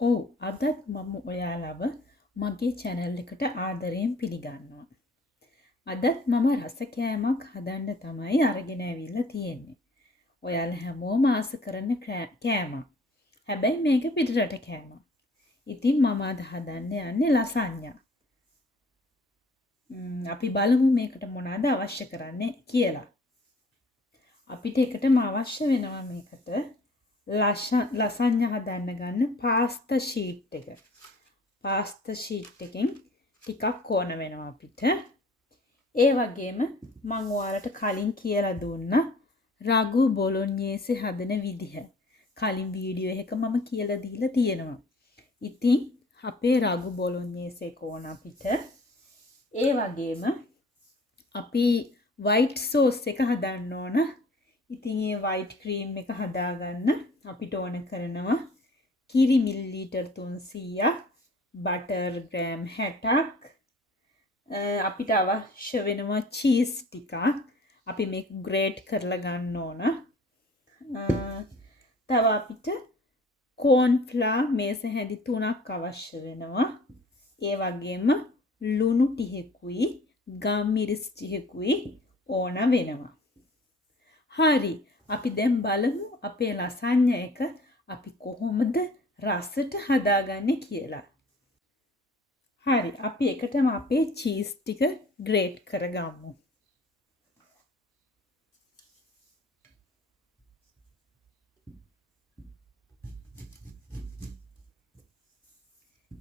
ඔව් අදත් මම ඔයාලව මගේ channel එකට ආදරයෙන් පිළිගන්නවා. අදත් මම රස කෑමක් හදන්න තමයි අරගෙන ඇවිල්ලා තියෙන්නේ. ඔයාලා හැමෝම ආස කරන කෑමක්. හැබැයි මේක පිටරට කෑමක්. ඉතින් මම අද හදන්න යන්නේ ලසඤ්ඤා. අපි බලමු මේකට මොනවද අවශ්‍ය කරන්නේ කියලා. අපිට එකටම අවශ්‍ය වෙනවා මේකට ලසඤ්ඤා හදන්න ගන්න පාස්තා ෂීට් එක. පාස්තා ෂීට් එකෙන් ටිකක් ඕන වෙනවා අපිට. ඒ වගේම මම ඔයාලට කලින් කියලා දුන්නා රාගු බොලොඤ්ඤේසි හදන විදිහ. කලින් වීඩියෝ එකක මම කියලා දීලා තියෙනවා. ඉතින් අපේ රාගු බොලොඤ්ඤේසි එක ඕන අපිට. ඒ වගේම අපි white sauce එක හදන්න ඕන. ඉතින් මේ white cream එක හදාගන්න අපිට ඕන කරනවා කිරි මිලිලීටර් 300ක්, බටර් ග්‍රෑම් 60ක්, අපිට අවශ්‍ය වෙනවා චීස් ටිකක්. අපි මේක ග්‍රේට් කරලා ගන්න ඕන. තව අපිට කෝන් ෆ්ලා මේස හැඳි 3ක් අවශ්‍ය වෙනවා. ඒ වගේම ලුණු ටිකකුයි ගම්මිරිස් ටිකකුයි ඕන වෙනවා. හරි. අපි දැන් බලමු අපේ ලසඤ්ඤා එක අපි කොහොමද රසට හදාගන්නේ කියලා. හරි. අපි එකටම අපේ චීස් ටික ග්‍රේට් කරගමු.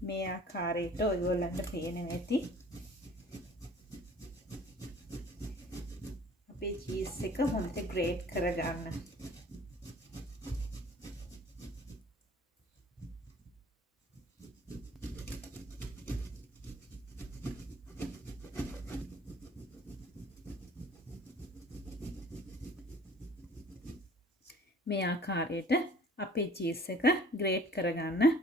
මේ ආකාරයට ඔයගොල්ලන්ට පේනවා ඇති. අපේ චීස් එක හොඳට ග්‍රේට් කරගන්න. මේ ආකාරයට අපේ චීස් එක ග්‍රේට් කරගන්න.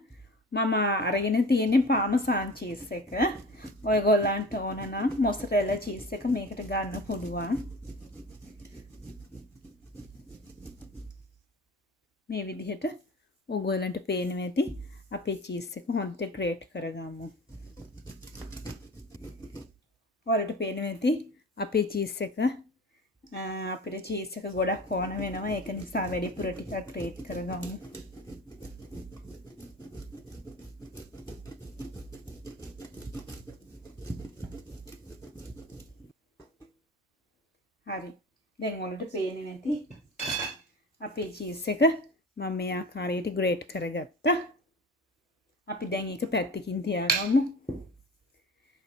මම අරගෙන තියෙන්නේ පාමසාන් චීස් එක. ඔයගොල්ලන්ට ඕන නම් මොසරෙලා චීස් එක මේකට ගන්න පුළුවන්. මේ විදිහට ඔයගොල්ලන්ට පේනවා ඇති අපේ චීස් එක හොඳට ග්‍රේට් කරගමු. ඔයාලට පේනවා ඇති අපේ චීස් එක අපිට චීස් එක ගොඩක් ඕන වෙනවා. ඒක නිසා වැඩිපුර ටිකක් ග්‍රේට් කරගමු. හරි. දැන් ඔයාලට පේන්නේ නැති අපේ චීස් එක මම මේ ආකාරයට ග්‍රේට් කරගත්තා. අපි දැන් ඒක පැත්තකින් තියාගමු.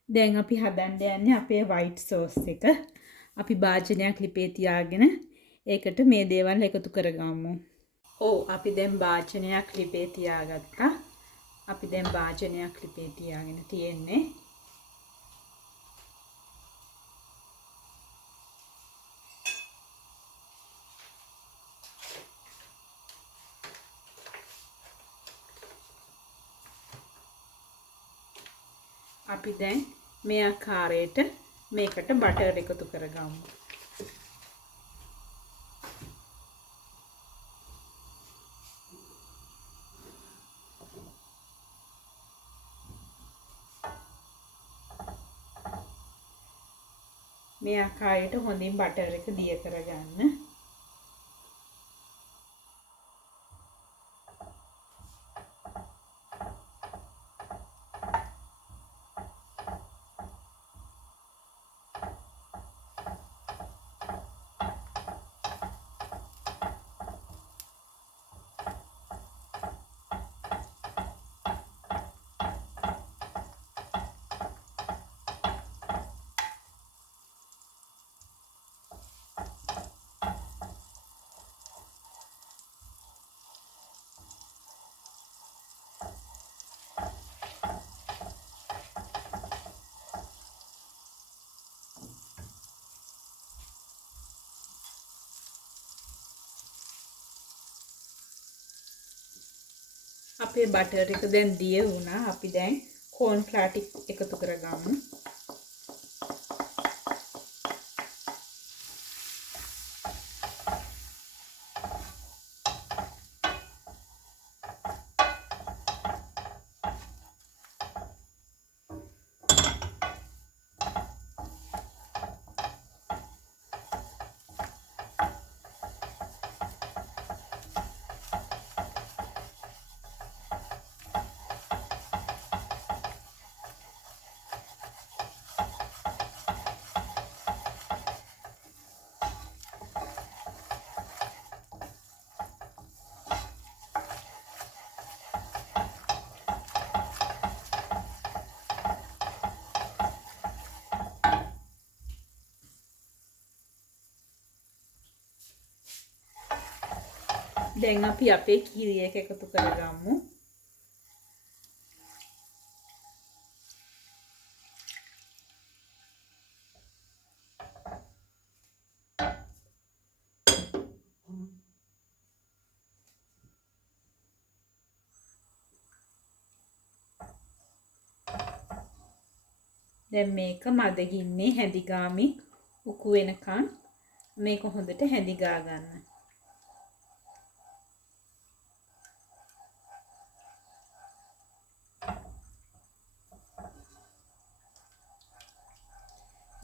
දැන් අපි හදන්න යන්නේ අපේ white sauce එක. අපි භාජනයක් ලිපේ තියාගෙන ඒකට මේ දේවල් එකතු කරගමු. ඔව් අපි දැන් භාජනයක් ලිපේ තියාගත්තා. අපි දැන් භාජනයක් ලිපේ තියාගෙන තියෙන්නේ. අපි දැන් මේ ආකාරයට මේකට බටර් එකතු කරගමු. මේ ආකාරයට හොඳින් බටර් එක දිය කරගන්න. අපේ බටර් එක දැන් දිය වුණා. අපි දැන් කෝන් ෆ්ලා ටික එකතු කරගමු. දැන් අපි අපේ කීරි එක එකතු කරගමු. දැන් මේක මද ගින්නේ හැදි ගාමි උකු වෙනකන් මේක හොඳට හැදි ගා ගන්න.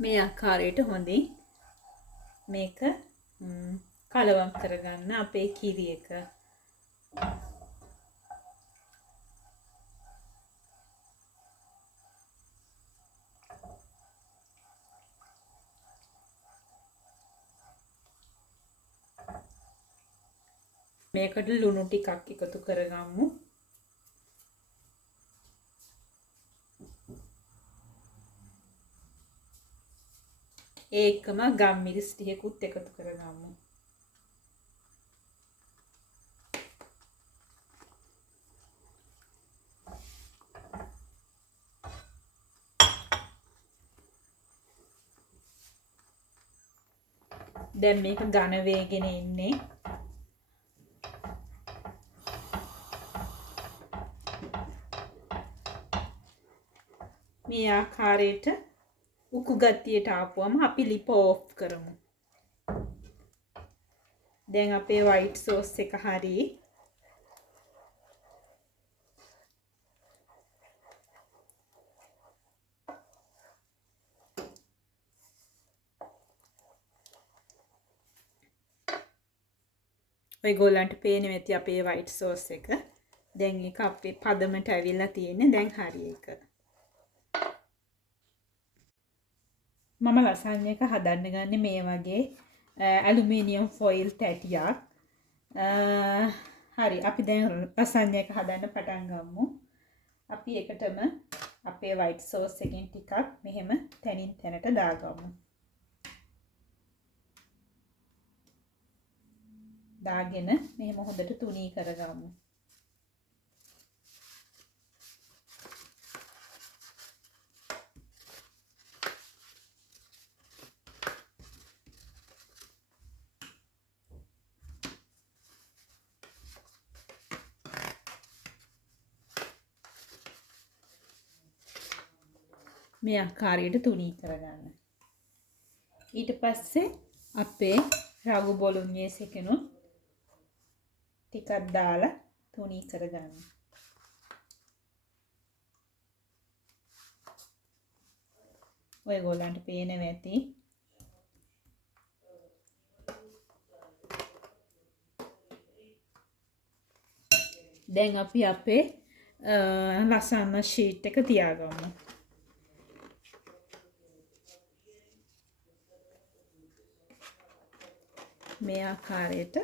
මේ ආකාරයට හොඳින් මේක කලවම් කරගන්න අපේ කිරි එක. මේකට ලුණු ටිකක් එකතු කරගමු. ඒකම ගම්මිරිස් ටිකකුත් එකතු කරගමු. දැන් මේක ඝන වේගෙන ඉන්නේ. මේ ආකාරයට උකු ගතියට ආපුවම අපි ලිප ඕෆ් කරමු. දැන් අපේ වයිට් සෝස් එක හරි. ඔයගොල්ලන්ට පේන්නේ නැති අපේ වයිට් සෝස් එක. දැන් ඒක අපේ පදමට ඇවිල්ලා තියෙන්නේ. දැන් හරි ඒක. මම ලසන්ය එක හදන්න ගන්නේ මේ වගේ ඇලුමිනියම් ෆොයිල් තැටියක්. හරි අපි දැන් ලසන්ය එක හදන්න පටන් ගමු. අපි එකටම අපේ වයිට් සෝස් එකෙන් ටිකක් මෙහෙම තැනින් තැනට දාගමු. දාගෙන මෙහෙම හොඳට තුනී කරගමු. මේ ආකාරයට තුනී කරගන්න. ඊට පස්සේ අපේ රාගු බොලොඤ්ඤේස් එකනොත් ටිකක් දාලා තුනී කරගන්න. ඔයගොල්ලන්ට පේනවා ඇති. දැන් අපි අපේ ලසන්න ෂීට් එක තියාගමු. මේ ආකාරයට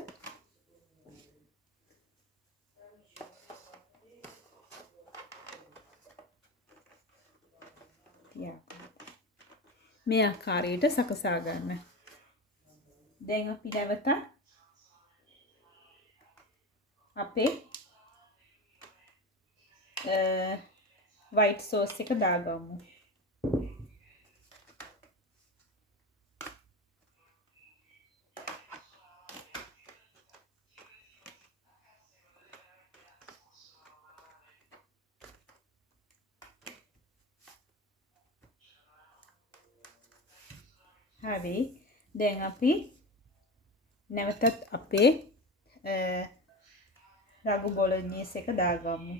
මේ ආකාරයට සකසා ගන්න. දැන් අපි නැවත අපේ වයිට් සෝස් එක දාගමු. හරි. දැන් අපි නැවතත් අපේ රාගු බොලොඤ්ඤේස් එක දාගමු.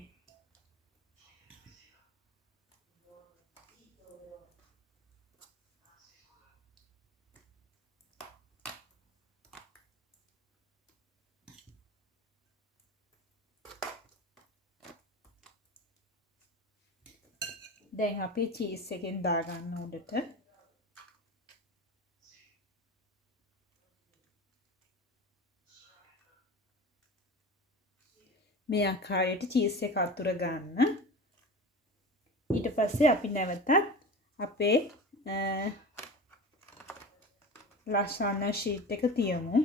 දැන් අපි චීස් එකෙන් දාගන්න උඩට. මේ ආකාරයට චීස් එක අතුර ගන්න. ඊට පස්සේ අපි නැවතත් අපේ ලසාන්නා ෂීට් එක තියමු.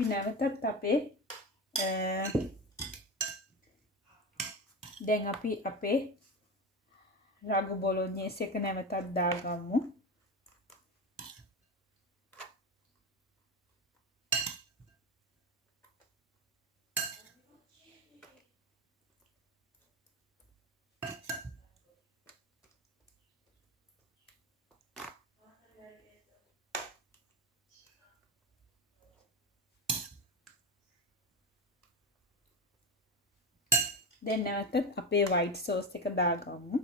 අපි නැවතත් අපේ දැන් අපි අපේ රාගු බොලොඥේස් එක නැවතත් දාගමු. දැන් නැවතත් අපේ white sauce එක දාගමු.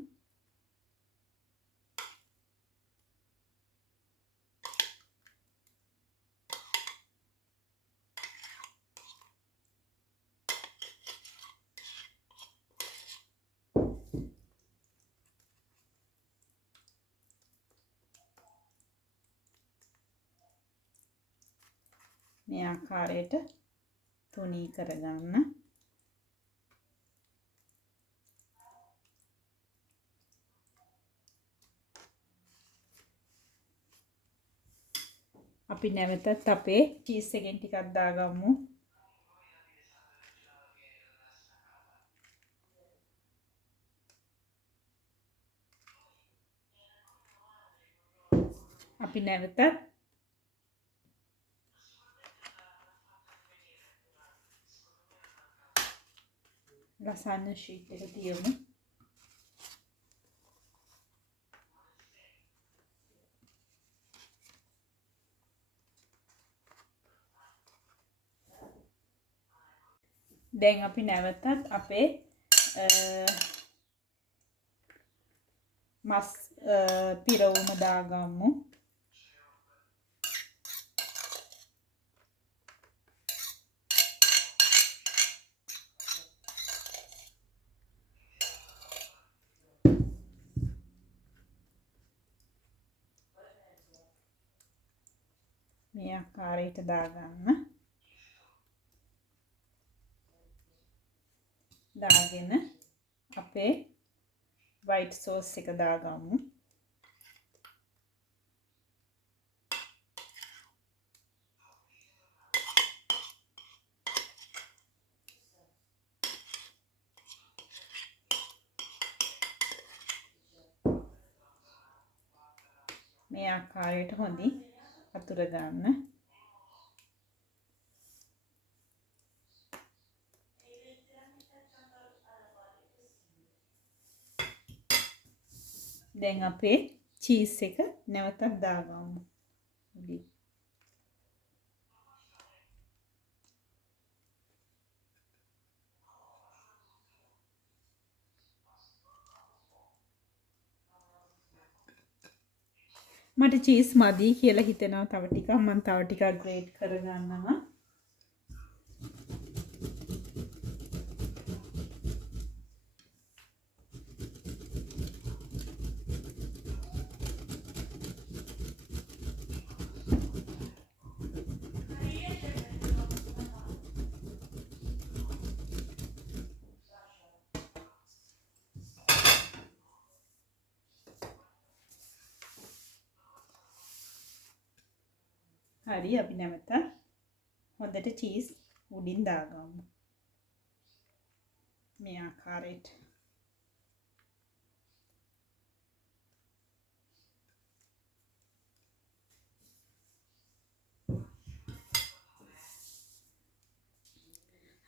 මේ ආකාරයට තුනී කරගන්න. අපි නැවතත් අපේ චීස් එකෙන් ටිකක් දාගමු. අපි නැවතත් ලසාන්‍ය ෂීට් එක තියමු. දැන් අපි නැවතත් අපේ මස් පිරවුම දාගමු. මේ ආකාරයට දාගන්න. දාගෙන අපේ white sauce එක දාගමු. මේ ආකාරයට හොඳින් අතුර ගන්න. දැන් අපේ චීස් එක නැවතත් දාගමු. මට චීස් මදි කියලා හිතෙනවා. තව ටිකක් මම තව ටිකක් ග්‍රේට් කරගන්නවා. හරි අපි නැවත හොඳට චීස් උඩින් දාගමු. මේ ආකාරයට.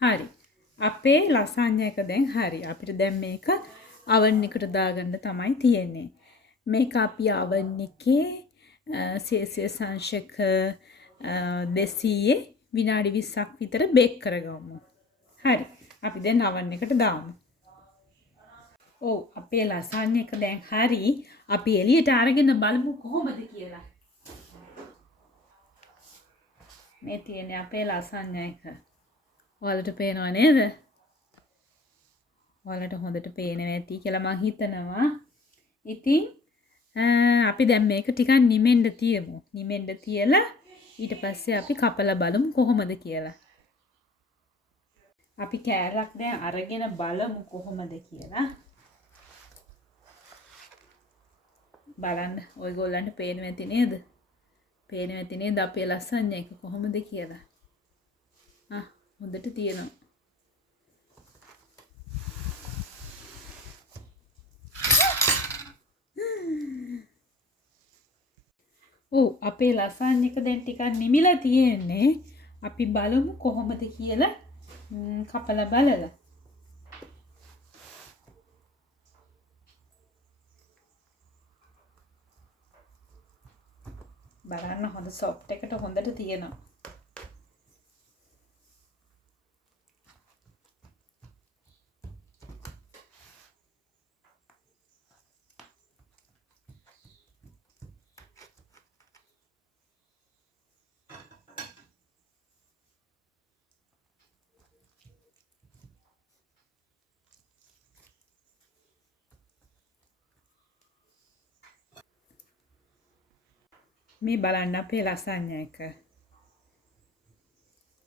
හරි. අපේ ලසාන්‍ය එක දැන් හරි. අපිට දැන් මේක oven එකට දාගන්න තමයි තියෙන්නේ. මේක අපි oven එකේ සෙල්සියස් අංශක 200 විනාඩි 20ක් විතර බේක් කරගමු. හරි. අපි දැන් oven එකට දාමු. ඔව් අපේ ලසාන්‍ය එක දැන් හරි. අපි එළියට අරගෙන බලමු කොහොමද කියලා. මේ තියෙන්නේ අපේ ලසාන්‍ය එක. ඔයාලට පේනව නේද? ඔයාලට හොඳට පේනවා ඇති කියලා මම හිතනවා. ඉතින් අපි දැන් මේක ටිකක් නිමෙන්න තියමු. නිමෙන්න තියලා ඊට පස්සේ අපි කපලා බලමු කොහොමද කියලා. අපි කෑල්ලක් දැන් අරගෙන බලමු කොහොමද කියලා. බලන්න ඔයගොල්ලන්ට පේනවා ඇති නේද? පේනවා ඇති නේද අපේ ලසාන්‍ය එක කොහොමද කියලා? හොඳට තියෙනවා. අපේ ලසාන් එක දැන් ටිකක් නිමිලා තියෙන්නේ. අපි බලමු කොහොමද කියලා කපලා බලලා. බලන්න හොඳ සොෆ්ට් එකට හොඳට තියෙනවා. මේ බලන්න අපේ ලසාන්යා එක.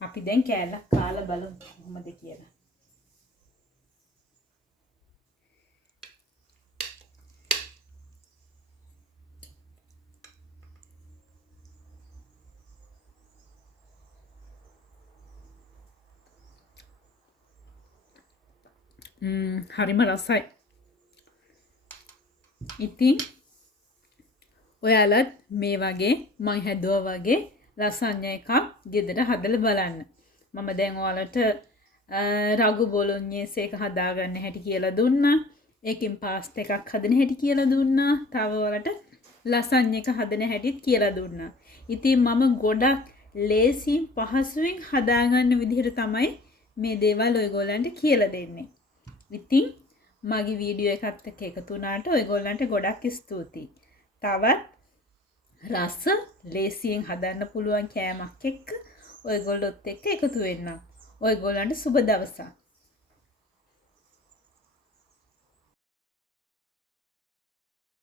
අපි දැන් කෑල්ලක් කාලා බලමු කොහොමද කියලා. හරිම රසයි. ඉතින් ඔයාලත් මේ වගේ මං හැදුවා වගේ ලසාන්යා එකක් ගෙදර හදලා බලන්න. මම දැන් ඔයාලට රගු බොලොඤ්ඤේස් එක හදාගන්න හැටි කියලා දුන්නා. ඒකෙන් පාස්තා එකක් හදන හැටි කියලා දුන්නා. තව ඔයාලට ලසාන්යා එක හදන හැටිත් කියලා දුන්නා. ඉතින් මම ගොඩක් ලේසියෙන් පහසුවෙන් හදාගන්න විදිහට තමයි මේ දේවල් ඔයගොල්ලන්ට කියලා දෙන්නේ. ඉතින් මගේ වීඩියෝ එකත් එක්ක එකතු වුණාට ඔයගොල්ලන්ට ගොඩක් ස්තුතියි. තවත් රස ලේසියෙන් හදන්න පුළුවන් කෑමක් එක්ක ඔයගොල්ලොත් එක්ක එකතු වෙන්න. ඔයගොල්ලන්ට සුබ දවසක්.